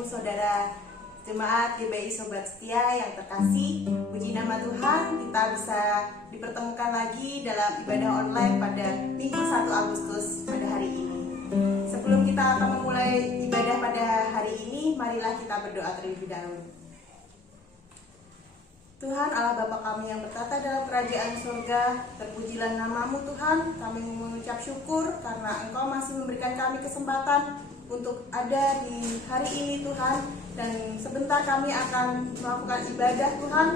Ibu, Saudara Jemaat GBI Sobat Setia yang terkasih, puji nama Tuhan kita bisa dipertemukan lagi dalam ibadah online pada Minggu 1 Agustus pada hari ini. Sebelum kita akan memulai ibadah pada hari ini, marilah kita berdoa terlebih dahulu. Tuhan Allah Bapa kami yang bertata dalam kerajaan surga, terpujilah namamu Tuhan. Kami mengucap syukur karena Engkau masih memberikan kami kesempatan untuk ada di hari ini Tuhan. Dan sebentar kami akan melakukan ibadah Tuhan.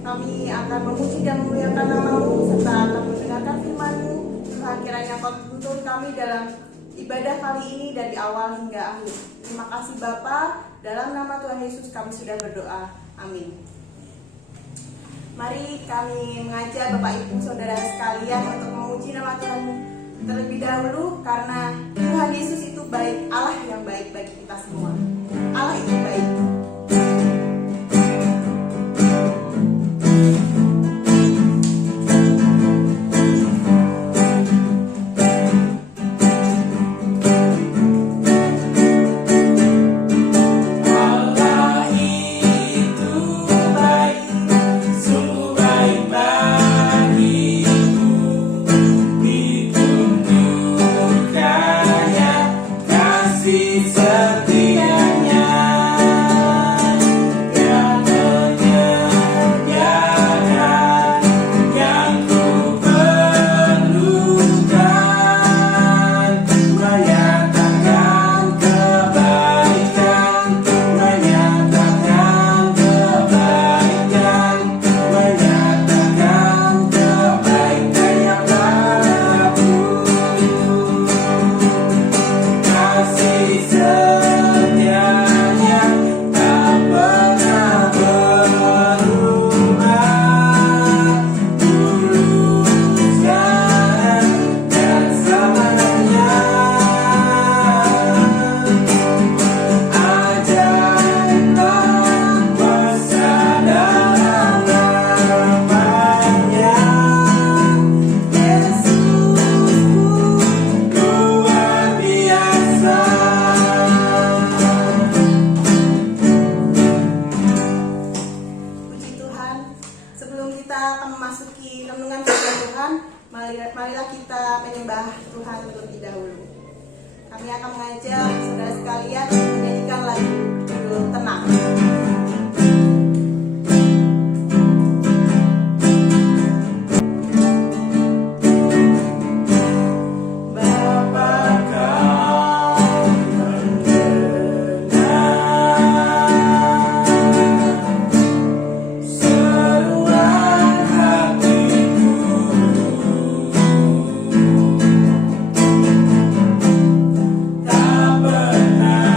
Kami akan memuji dan memuliakan namamu serta akan mendengarkan firman-Mu. Tuhan, kiranya Kau tuntun kami dalam ibadah kali ini dari awal hingga akhir. Terima kasih Bapa, dalam nama Tuhan Yesus kami sudah berdoa. Amin. Mari kami mengajak Bapak Ibu Saudara sekalian untuk memuji nama Tuhan terlebih dahulu, karena Tuhan Yesus itu baik, Allah yang baik bagi kita semua. Allah itu baik. Marilah kita menyembah Tuhan terlebih dahulu. Kami akan mengajak saudara sekalian menyanyikan lagu judul Tenang. Tak pernah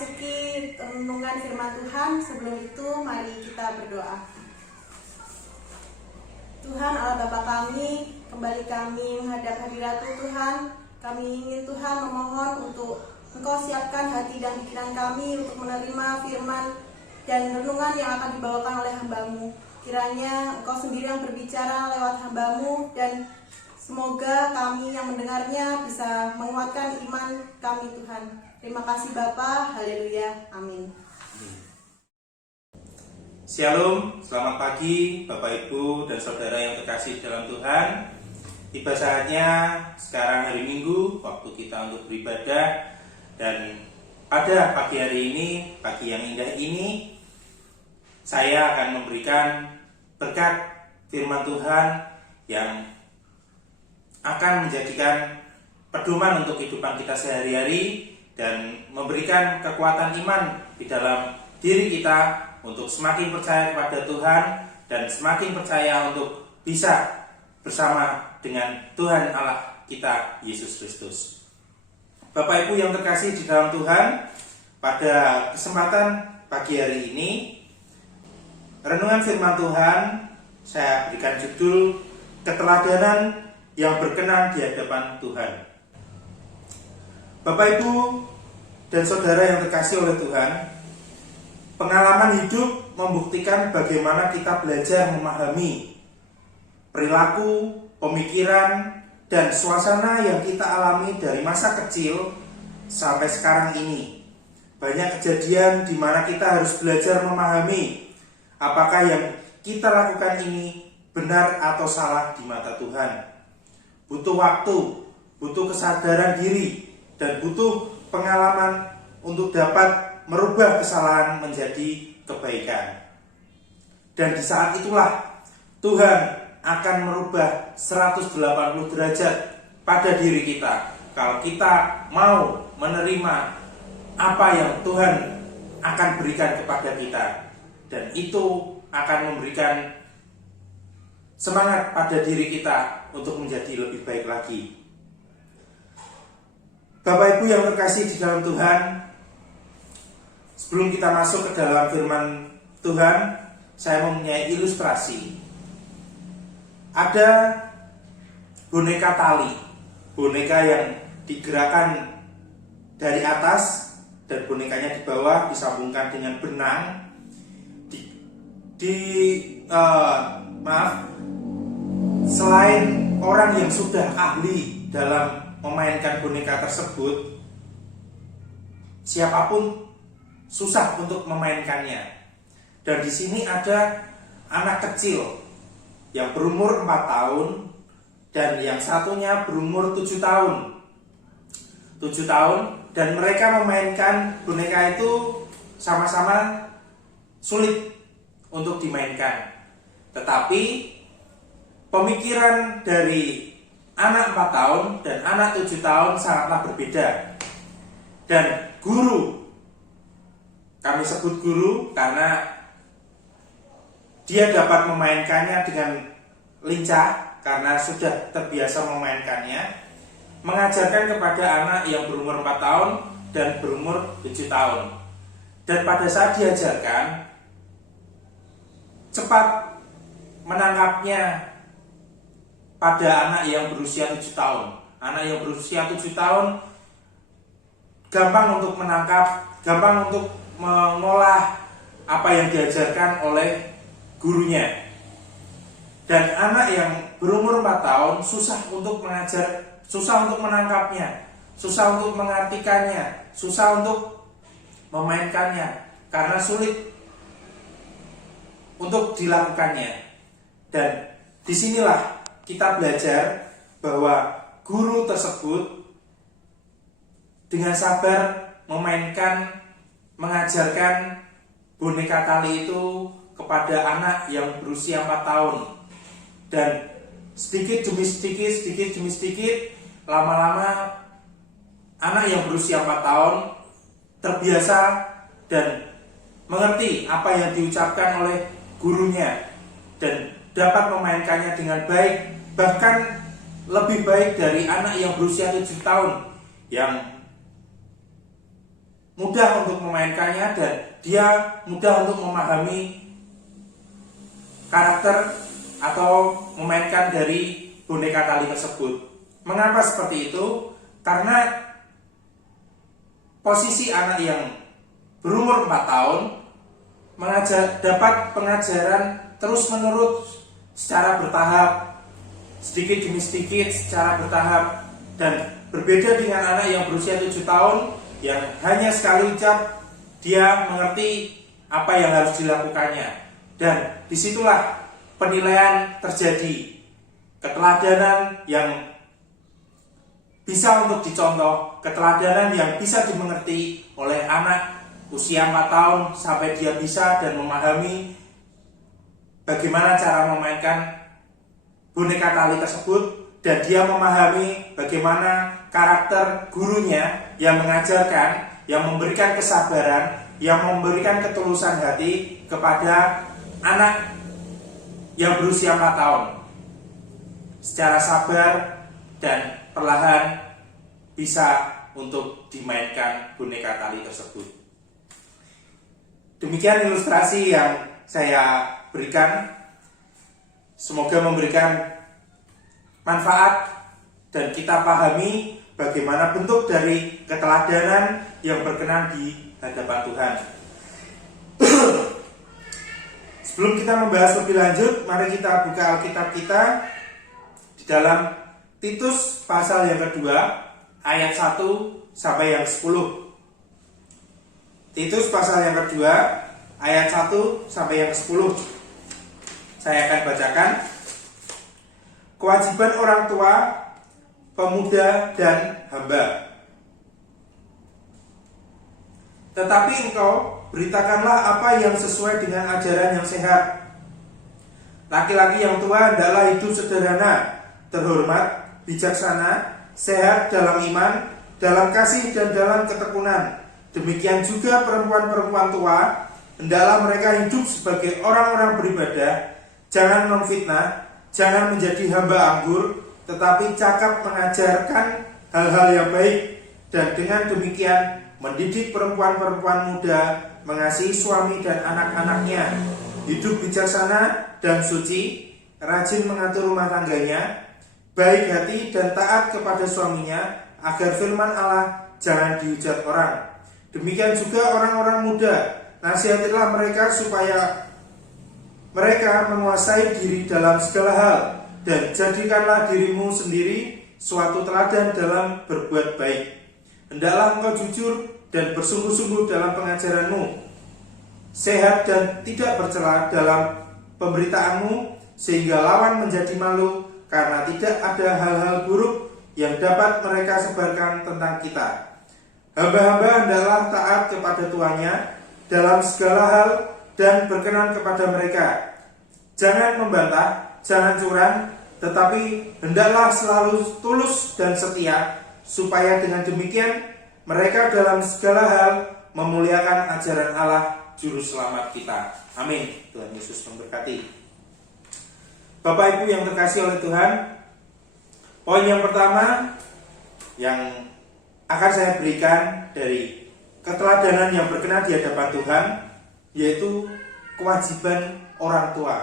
memasuki renungan firman Tuhan, sebelum itu mari kita berdoa. Tuhan Allah Bapa kami, kembali kami menghadap hadirat-Mu Tuhan. Kami ingin Tuhan memohon untuk Engkau siapkan hati dan pikiran kami untuk menerima firman dan renungan yang akan dibawakan oleh hamba-Mu. Kiranya Engkau sendiri yang berbicara lewat hamba-Mu, dan semoga kami yang mendengarnya bisa menguatkan iman kami Tuhan. Terima kasih Bapa, haleluya, amin. Shalom, selamat pagi Bapak Ibu dan Saudara yang terkasih dalam Tuhan. Tiba saatnya sekarang hari Minggu, waktu kita untuk beribadah. Dan pada pagi hari ini, pagi yang indah ini, saya akan memberikan berkat firman Tuhan yang akan menjadikan pedoman untuk kehidupan kita sehari-hari dan memberikan kekuatan iman di dalam diri kita untuk semakin percaya kepada Tuhan dan semakin percaya untuk bisa bersama dengan Tuhan Allah kita, Yesus Kristus. Bapak Ibu yang terkasih di dalam Tuhan, pada kesempatan pagi hari ini, renungan firman Tuhan saya berikan judul Keteladanan yang berkenan di hadapan Tuhan. Bapak Ibu dan Saudara yang terkasih oleh Tuhan, pengalaman hidup membuktikan bagaimana kita belajar memahami perilaku, pemikiran, dan suasana yang kita alami dari masa kecil sampai sekarang ini. Banyak kejadian di mana kita harus belajar memahami apakah yang kita lakukan ini benar atau salah di mata Tuhan. Butuh waktu, butuh kesadaran diri, dan butuh pengalaman untuk dapat merubah kesalahan menjadi kebaikan. Dan di saat itulah Tuhan akan merubah 180 derajat pada diri kita kalau kita mau menerima apa yang Tuhan akan berikan kepada kita, dan itu akan memberikan semangat pada diri kita untuk menjadi lebih baik lagi. Bapak Ibu yang terkasih di dalam Tuhan, sebelum kita masuk ke dalam firman Tuhan, saya mempunyai ilustrasi. Ada boneka tali, boneka yang digerakkan dari atas dan bonekanya di bawah disambungkan dengan benang. Selain orang yang sudah ahli dalam memainkan boneka tersebut, siapapun susah untuk memainkannya. Dan di sini ada anak kecil yang berumur 4 tahun dan yang satunya berumur 7 tahun. 7 tahun, dan mereka memainkan boneka itu sama-sama sulit untuk dimainkan. Tetapi pemikiran dari anak 4 tahun dan anak 7 tahun sangatlah berbeda. Dan guru, kami sebut guru karena dia dapat memainkannya dengan lincah karena sudah terbiasa memainkannya, mengajarkan kepada anak yang berumur 4 tahun dan berumur 7 tahun. Dan pada saat diajarkan, cepat menangkapnya pada anak yang berusia 7 tahun. Anak yang berusia 7 tahun gampang untuk menangkap, gampang untuk mengolah apa yang diajarkan oleh gurunya. Dan anak yang berumur 4 tahun susah untuk mengajar, susah untuk menangkapnya, susah untuk mengartikannya, susah untuk memainkannya karena sulit untuk dilakukannya. Dan disinilah kita belajar bahwa guru tersebut dengan sabar memainkan, mengajarkan boneka tali itu kepada anak yang berusia 4 tahun. Dan sedikit demi sedikit, lama-lama anak yang berusia 4 tahun terbiasa dan mengerti apa yang diucapkan oleh gurunya dan dapat memainkannya dengan baik, bahkan lebih baik dari anak yang berusia 7 tahun yang mudah untuk memainkannya dan dia mudah untuk memahami karakter atau memainkan dari boneka tali tersebut. Mengapa seperti itu? Karena posisi anak yang berumur 4 tahun dapat pengajaran terus-menerus secara bertahap, sedikit demi sedikit secara bertahap, dan berbeda dengan anak yang berusia 7 tahun yang hanya sekali ucap dia mengerti apa yang harus dilakukannya, dan disitulah penilaian terjadi, keteladanan yang bisa untuk dicontoh, keteladanan yang bisa dimengerti oleh anak usia 4 tahun sampai dia bisa dan memahami bagaimana cara memainkan boneka tali tersebut, dan dia memahami bagaimana karakter gurunya yang mengajarkan, yang memberikan kesabaran, yang memberikan ketulusan hati kepada anak yang berusia 4 tahun. Secara sabar dan perlahan bisa untuk dimainkan boneka tali tersebut. Demikian ilustrasi yang saya berikan. Semoga memberikan manfaat dan kita pahami bagaimana bentuk dari keteladanan yang berkenan di hadapan Tuhan. Sebelum kita membahas lebih lanjut, mari kita buka Alkitab kita di dalam Titus pasal yang kedua ayat 1 sampai yang 10. Titus pasal yang kedua ayat 1 sampai yang 10. Saya akan bacakan. Kewajiban orang tua, pemuda dan hamba. Tetapi engkau beritakanlah apa yang sesuai dengan ajaran yang sehat. Laki-laki yang tua hendaklah hidup sederhana, terhormat, bijaksana, sehat dalam iman, dalam kasih dan dalam ketekunan. Demikian juga perempuan-perempuan tua, hendaklah mereka hidup sebagai orang-orang beribadah, jangan memfitnah, jangan menjadi hamba anggur, tetapi cakap mengajarkan hal-hal yang baik, dan dengan demikian mendidik perempuan-perempuan muda mengasihi suami dan anak-anaknya, hidup bijaksana dan suci, rajin mengatur rumah tangganya, baik hati dan taat kepada suaminya, agar firman Allah jangan dihujat orang. Demikian juga orang-orang muda, nasihatilah mereka supaya mereka menguasai diri dalam segala hal, dan jadikanlah dirimu sendiri suatu teladan dalam berbuat baik. Hendaklah engkau jujur dan bersungguh-sungguh dalam pengajaranmu, sehat dan tidak bercela dalam pemberitaanmu, sehingga lawan menjadi malu, karena tidak ada hal-hal buruk yang dapat mereka sebarkan tentang kita. Hamba-hamba hendaklah taat kepada tuannya dalam segala hal dan berkenan kepada mereka. Jangan membantah, jangan curang, tetapi hendaklah selalu tulus dan setia, supaya dengan demikian mereka dalam segala hal memuliakan ajaran Allah Juru Selamat kita. Amin. Tuhan Yesus memberkati. Bapak Ibu yang terkasih oleh Tuhan, poin yang pertama yang akan saya berikan dari keteladanan yang berkenan di hadapan Tuhan, yaitu kewajiban orang tua.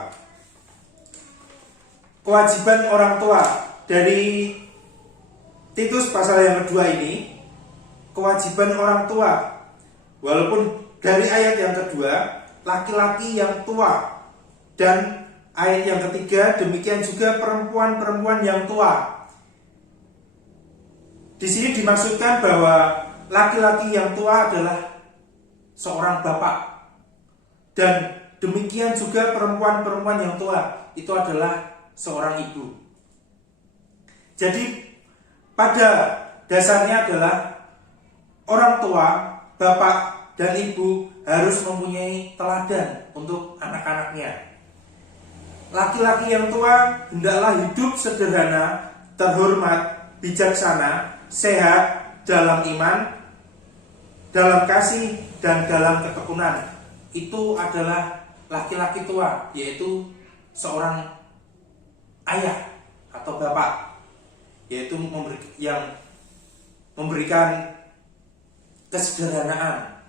Kewajiban orang tua dari Titus pasal yang kedua ini, kewajiban orang tua. Walaupun dari ayat yang kedua, laki-laki yang tua, dan ayat yang ketiga, demikian juga perempuan-perempuan yang tua. Di sini dimaksudkan bahwa laki-laki yang tua adalah seorang bapak, dan demikian juga perempuan-perempuan yang tua itu adalah seorang ibu. Jadi pada dasarnya adalah orang tua, bapak dan ibu harus mempunyai teladan untuk anak-anaknya. Laki-laki yang tua hendaklah hidup sederhana, terhormat, bijaksana, sehat dalam iman, dalam kasih dan dalam ketekunan. Itu adalah laki-laki tua, yaitu seorang ayah atau bapak, yaitu yang memberikan kesederhanaan,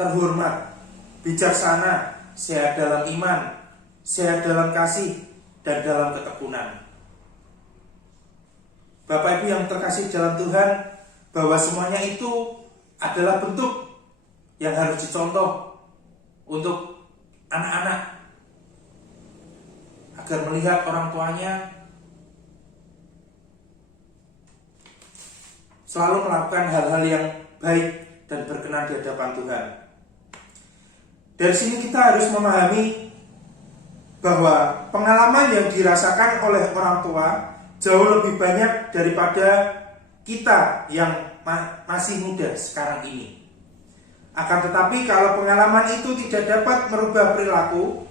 terhormat, bijaksana, sehat dalam iman, sehat dalam kasih, dan dalam ketekunan. Bapak Ibu yang terkasih dalam Tuhan, bahwa semuanya itu adalah bentuk yang harus dicontoh untuk anak-anak agar melihat orang tuanya selalu melakukan hal-hal yang baik dan berkenan di hadapan Tuhan. Dari sini kita harus memahami bahwa pengalaman yang dirasakan oleh orang tua jauh lebih banyak daripada kita yang masih muda sekarang ini. Akan tetapi kalau pengalaman itu tidak dapat merubah perilaku,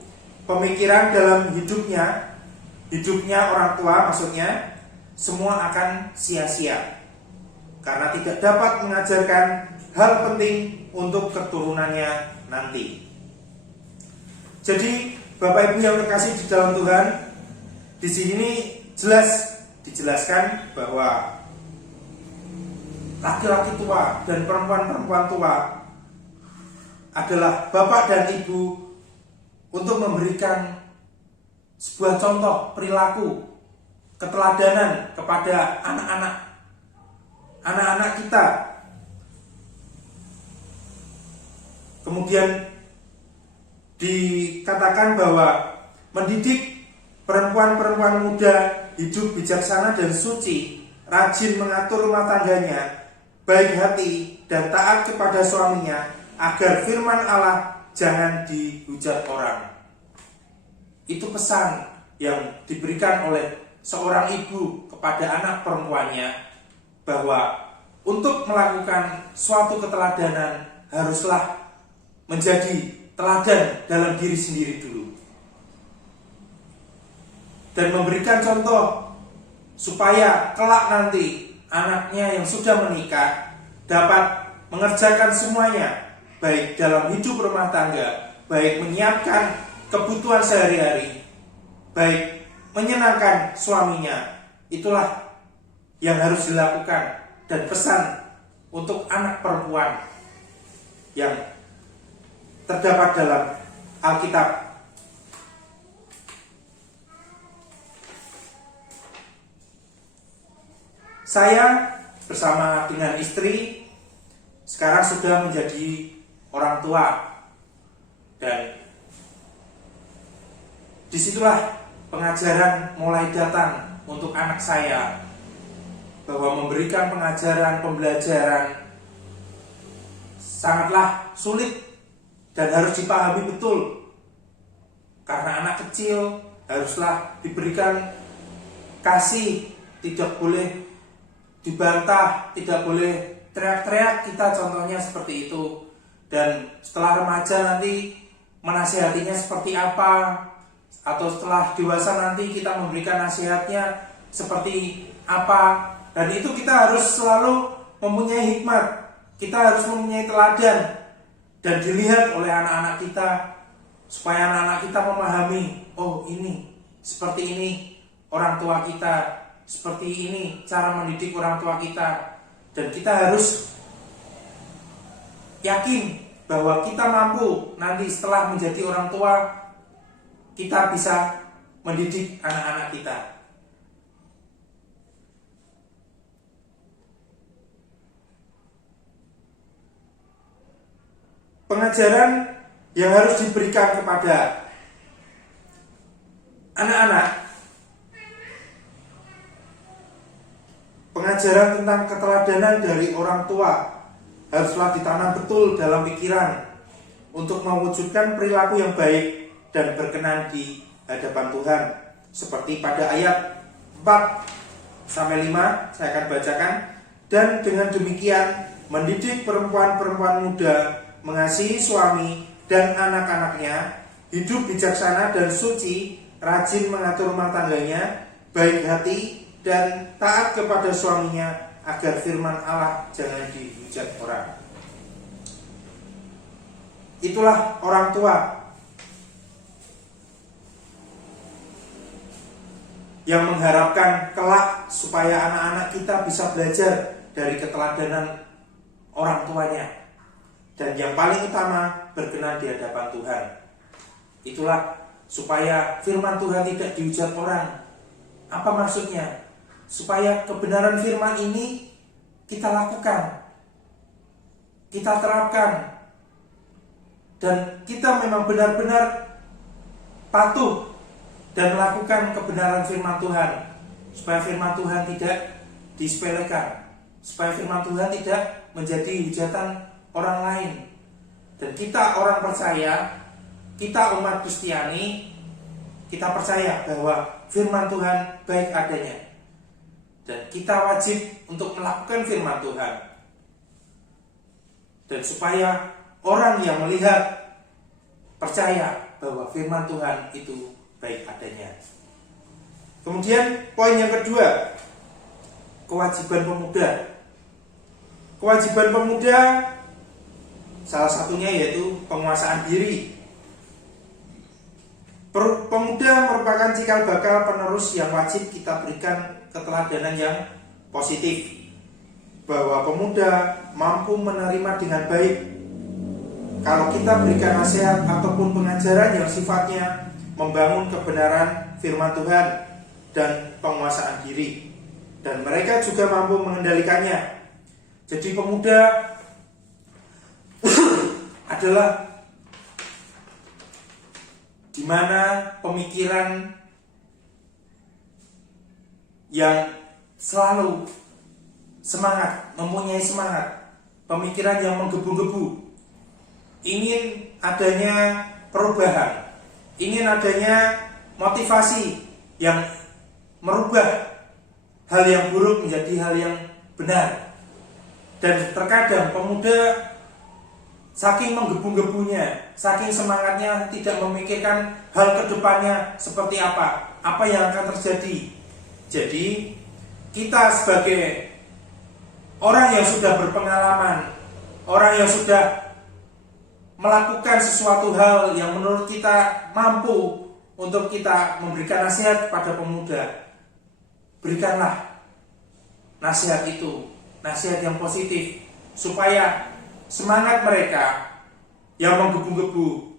pemikiran dalam hidupnya orang tua maksudnya, semua akan sia-sia. Karena tidak dapat mengajarkan hal penting untuk keturunannya nanti. Jadi Bapak Ibu yang terkasih di dalam Tuhan, di sini jelas dijelaskan bahwa laki-laki tua dan perempuan-perempuan tua adalah bapak dan ibu untuk memberikan sebuah contoh perilaku keteladanan kepada anak-anak kita. Kemudian dikatakan bahwa mendidik perempuan-perempuan muda hidup bijaksana dan suci, rajin mengatur rumah tangganya, baik hati dan taat kepada suaminya, agar firman Allah jangan dihujat orang. Itu pesan yang diberikan oleh seorang ibu kepada anak perempuannya, bahwa untuk melakukan suatu keteladanan haruslah menjadi teladan dalam diri sendiri dulu, dan memberikan contoh supaya kelak nanti anaknya yang sudah menikah dapat mengerjakan semuanya, baik dalam hidup rumah tangga, baik menyiapkan kebutuhan sehari-hari, baik menyenangkan suaminya. Itulah yang harus dilakukan, dan pesan untuk anak perempuan yang terdapat dalam Alkitab. Saya bersama dengan istri sekarang sudah menjadi orang tua, dan disitulah pengajaran mulai datang untuk anak saya, bahwa memberikan pengajaran, pembelajaran sangatlah sulit dan harus dipahami betul, karena anak kecil haruslah diberikan kasih, tidak boleh dibantah, tidak boleh teriak-teriak, kita contohnya seperti itu. Dan setelah remaja nanti menasihatinya seperti apa, atau setelah dewasa nanti kita memberikan nasihatnya seperti apa. Dan itu kita harus selalu mempunyai hikmat, kita harus mempunyai teladan, dan dilihat oleh anak-anak kita, supaya anak-anak kita memahami, oh ini, seperti ini orang tua kita, seperti ini cara mendidik orang tua kita. Dan kita harus yakin bahwa kita mampu nanti setelah menjadi orang tua, kita bisa mendidik anak-anak kita. Pengajaran yang harus diberikan kepada anak-anak, pengajaran tentang keteladanan dari orang tua haruslah ditanam betul dalam pikiran untuk mewujudkan perilaku yang baik dan berkenan di hadapan Tuhan. Seperti pada ayat 4-5 saya akan bacakan. Dan dengan demikian mendidik perempuan-perempuan muda mengasihi suami dan anak-anaknya, hidup bijaksana dan suci, rajin mengatur rumah tangganya, baik hati dan taat kepada suaminya, agar firman Allah jangan dihujat orang. Itulah orang tua yang mengharapkan kelak supaya anak-anak kita bisa belajar dari keteladanan orang tuanya. dan yang paling utama berkenan di hadapan Tuhan. Itulah supaya firman Tuhan tidak dihujat orang. Apa maksudnya? Supaya kebenaran firman ini kita lakukan, kita terapkan, dan kita memang benar-benar patuh dan melakukan kebenaran firman Tuhan, supaya firman Tuhan tidak disepelekan, supaya firman Tuhan tidak menjadi hujatan orang lain. Dan kita orang percaya, kita umat Kristiani, kita percaya bahwa firman Tuhan baik adanya, dan kita wajib untuk melakukan firman Tuhan. Dan supaya orang yang melihat percaya bahwa firman Tuhan itu baik adanya. Kemudian poin yang kedua, kewajiban pemuda. Kewajiban pemuda salah satunya yaitu penguasaan diri. Pemuda merupakan cikal bakal penerus yang wajib kita berikan keteladanan yang positif, bahwa pemuda mampu menerima dengan baik kalau kita berikan nasihat ataupun pengajaran yang sifatnya membangun kebenaran firman Tuhan dan penguasaan diri, dan mereka juga mampu mengendalikannya. Jadi pemuda adalah di mana pemikiran yang selalu semangat, mempunyai semangat, pemikiran yang menggebu-gebu, ingin adanya perubahan, ingin adanya motivasi yang merubah hal yang buruk menjadi hal yang benar. Dan terkadang pemuda saking menggebu-gebunya, saking semangatnya, tidak memikirkan hal kedepannya seperti apa yang akan terjadi. Jadi kita sebagai orang yang sudah berpengalaman, orang yang sudah melakukan sesuatu hal yang menurut kita mampu untuk kita memberikan nasihat kepada pemuda, berikanlah nasihat itu, nasihat yang positif, supaya semangat mereka yang menggebu-gebu,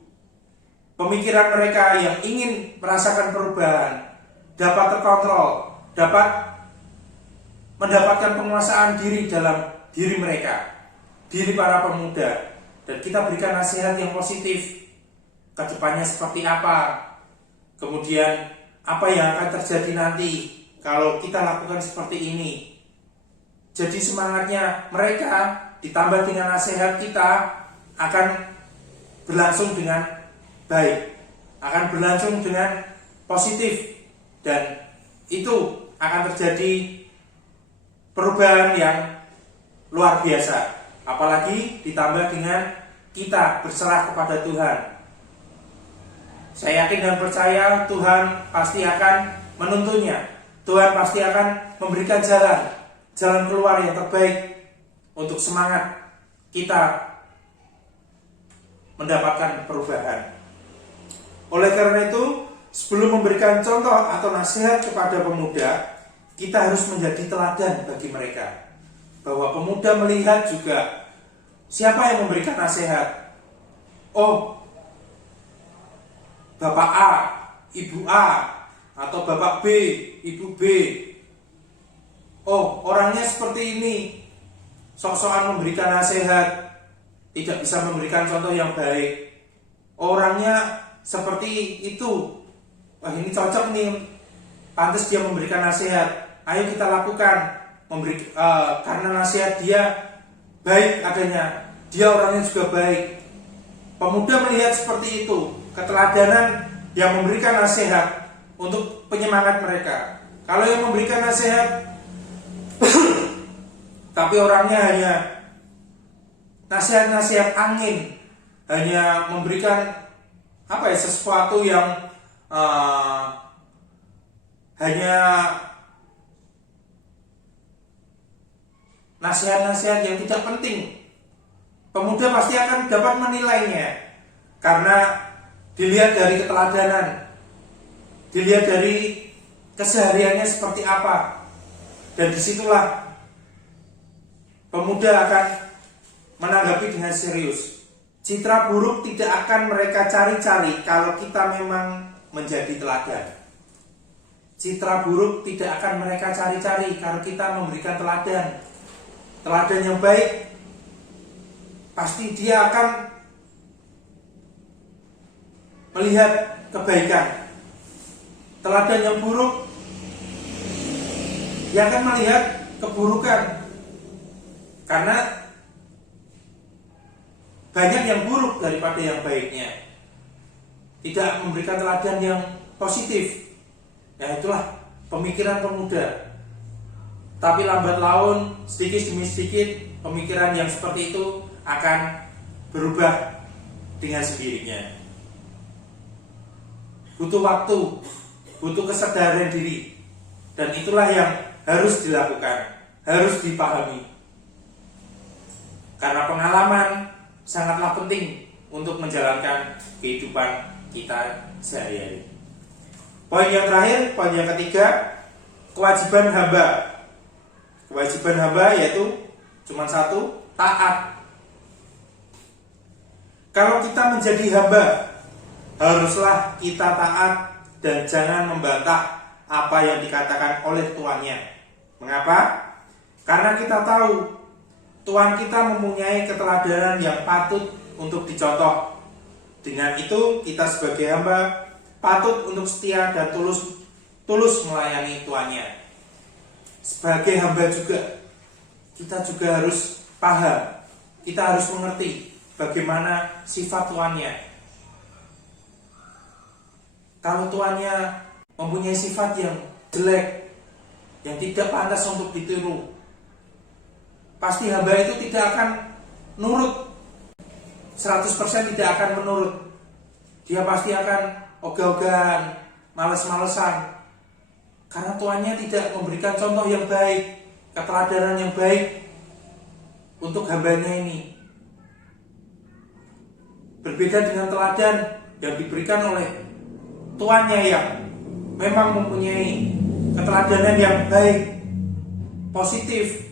pemikiran mereka yang ingin merasakan perubahan dapat terkontrol, dapat mendapatkan penguasaan diri dalam diri mereka, diri para pemuda. Dan kita berikan nasihat yang positif, kedepannya seperti apa, kemudian apa yang akan terjadi nanti kalau kita lakukan seperti ini. Jadi semangatnya mereka ditambah dengan nasihat kita akan berlangsung dengan baik, akan berlangsung dengan positif, dan itu akan terjadi perubahan yang luar biasa. Apalagi ditambah dengan kita berserah kepada Tuhan. Saya yakin dan percaya Tuhan pasti akan menuntunnya. Tuhan pasti akan memberikan jalan keluar yang terbaik untuk semangat kita mendapatkan perubahan. Oleh karena itu, sebelum memberikan contoh atau nasihat kepada pemuda, kita harus menjadi teladan bagi mereka, bahwa pemuda melihat juga siapa yang memberikan nasihat. Oh, Bapak A, Ibu A, atau Bapak B, Ibu B. Oh, orangnya seperti ini, sok-sokan memberikan nasihat, tidak bisa memberikan contoh yang baik. Orangnya seperti itu, wah ini cocok nih, pantas dia memberikan nasihat. Ayo kita lakukan, karena nasihat dia baik adanya, dia orangnya juga baik. Pemuda melihat seperti itu, keteladanan yang memberikan nasihat untuk penyemangat mereka. Kalau yang memberikan nasihat tapi orangnya hanya nasihat-nasihat angin, hanya memberikan sesuatu yang hanya nasihat-nasihat yang tidak penting, pemuda pasti akan dapat menilainya, karena dilihat dari keteladanan, dilihat dari kesehariannya seperti apa. Dan disitulah pemuda akan menanggapi dengan serius. Citra buruk tidak akan mereka cari-cari kalau kita memang menjadi teladan. Citra buruk tidak akan mereka cari-cari kalau kita memberikan teladan. Teladan yang baik, pasti dia akan melihat kebaikan. Teladan yang buruk, dia akan melihat keburukan. Karena banyak yang buruk daripada yang baiknya. Tidak memberikan teladan yang positif. Ya itulah pemikiran pemuda. Tapi lambat laun, sedikit demi sedikit, pemikiran yang seperti itu akan berubah dengan sendirinya. Butuh waktu, butuh kesadaran diri. Dan itulah yang harus dilakukan, harus dipahami. Karena pengalaman sangatlah penting untuk menjalankan kehidupan kita sehari-hari. Poin yang terakhir, poin yang ketiga, kewajiban hamba. Kewajiban hamba yaitu cuma satu, taat. Kalau kita menjadi hamba, haruslah kita taat dan jangan membantah apa yang dikatakan oleh tuannya. Mengapa? Karena kita tahu Tuhan kita mempunyai keteladanan yang patut untuk dicontoh. Dengan itu kita sebagai hamba patut untuk setia dan tulus melayani tuannya. Sebagai hamba juga, kita juga harus paham, kita harus mengerti bagaimana sifat tuannya. Kalau tuannya mempunyai sifat yang jelek, yang tidak pantas untuk ditiru, pasti hamba itu tidak akan nurut, 100% tidak akan menurut. Dia pasti akan ogah-ogahan, males-malesan. Karena tuannya tidak memberikan contoh yang baik, keteladanan yang baik untuk hambanya ini. Berbeda dengan teladan yang diberikan oleh tuannya yang memang mempunyai keteladanan yang baik, positif,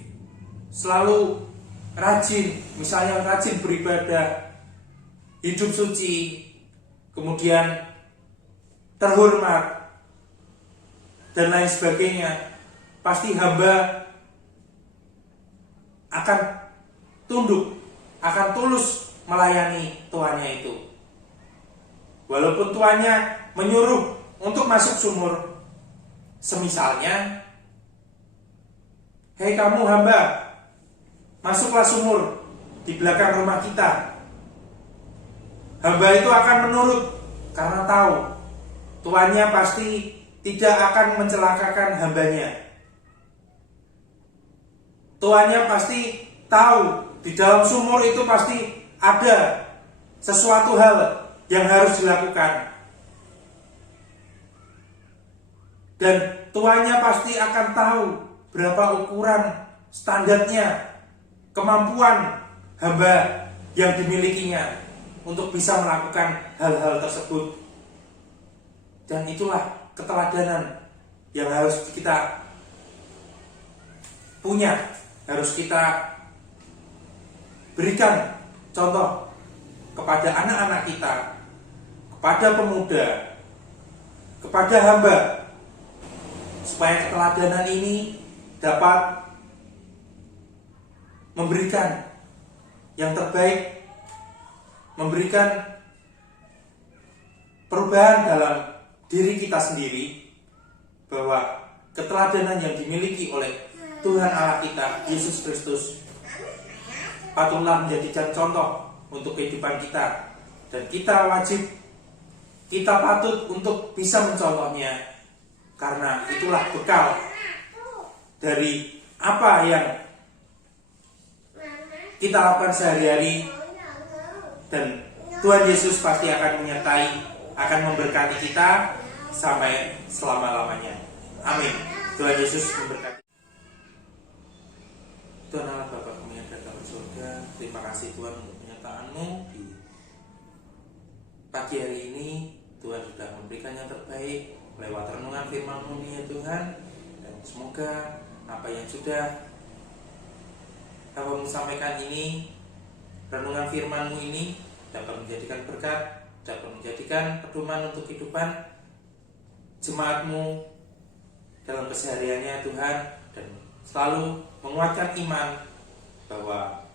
selalu rajin, misalnya rajin beribadah, hidup suci, kemudian terhormat, dan lain sebagainya. Pasti hamba akan tunduk, akan tulus melayani tuannya itu. Walaupun tuannya menyuruh untuk masuk sumur, semisalnya, hei kamu hamba, masuklah sumur di belakang rumah kita. Hamba itu akan menurut karena tahu tuannya pasti tidak akan mencelakakan hambanya. Tuannya pasti tahu di dalam sumur itu pasti ada sesuatu hal yang harus dilakukan. Dan tuannya pasti akan tahu berapa ukuran standarnya kemampuan hamba yang dimilikinya untuk bisa melakukan hal-hal tersebut. Dan itulah keteladanan yang harus kita punya, harus kita berikan contoh kepada anak-anak kita, kepada pemuda, kepada hamba, supaya keteladanan ini dapat memberikan yang terbaik, memberikan perubahan dalam diri kita sendiri, bahwa keteladanan yang dimiliki oleh Tuhan Allah kita, Yesus Kristus, patutlah menjadikan contoh untuk kehidupan kita. Dan kita wajib, kita patut untuk bisa mencontohnya, karena itulah bekal dari apa yang kita lakukan sehari-hari. Dan Tuhan Yesus pasti akan menyertai, akan memberkati kita sampai selama-lamanya. Amin. Tuhan Yesus memberkati. Tuhan Allah Bapa kami yang ada dalam surga, terima kasih Tuhan untuk penyertaan-Mu di pagi hari ini. Tuhan sudah memberikan yang terbaik lewat renungan firman-Mu ya Tuhan. Dan semoga apa yang sudah Hamba-Mu sampaikan ini renungan firman-Mu ini dapat menjadikan berkat, dapat menjadikan pedoman untuk kehidupan jemaat-Mu dalam kesehariannya Tuhan, dan selalu menguatkan iman bahwa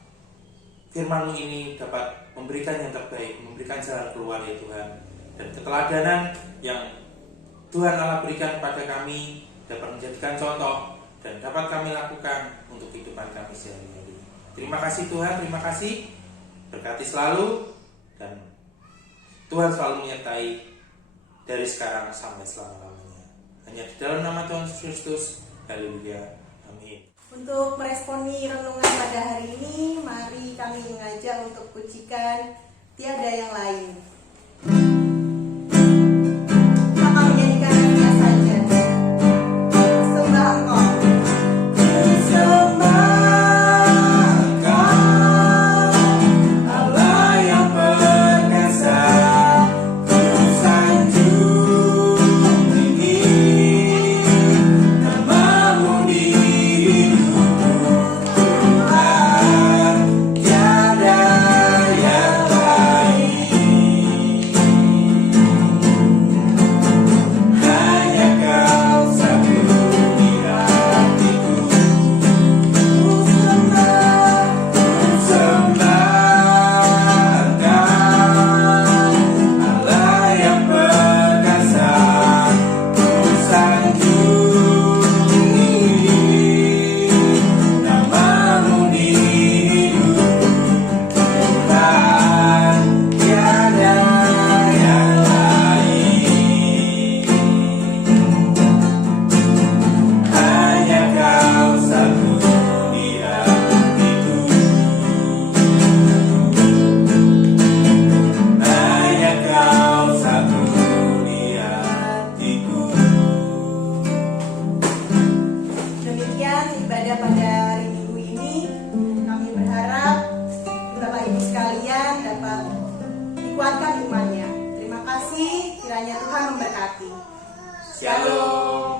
firman-Mu ini dapat memberikan yang terbaik, memberikan jalan keluar ya Tuhan, dan keteladanan yang Tuhan Allah berikan kepada kami dapat menjadikan contoh dan dapat kami lakukan untuk kehidupan kami sehari-hari. Terima kasih Tuhan, terima kasih, berkati selalu, dan Tuhan selalu menyertai dari sekarang sampai selama-lamanya. Hanya di dalam nama Tuhan Yesus Kristus. Haleluya. Amin. Untuk meresponi renungan pada hari ini, mari kami mengajak untuk pujikan Tiada Yang Lain. Maka menyanyikan hanya saja. Sembah Engkau. Ibadah pada hari Minggu ini, kami berharap Bapak Ibu sekalian dapat dikuatkan imannya. Terima kasih, kiranya Tuhan memberkati. Shalom.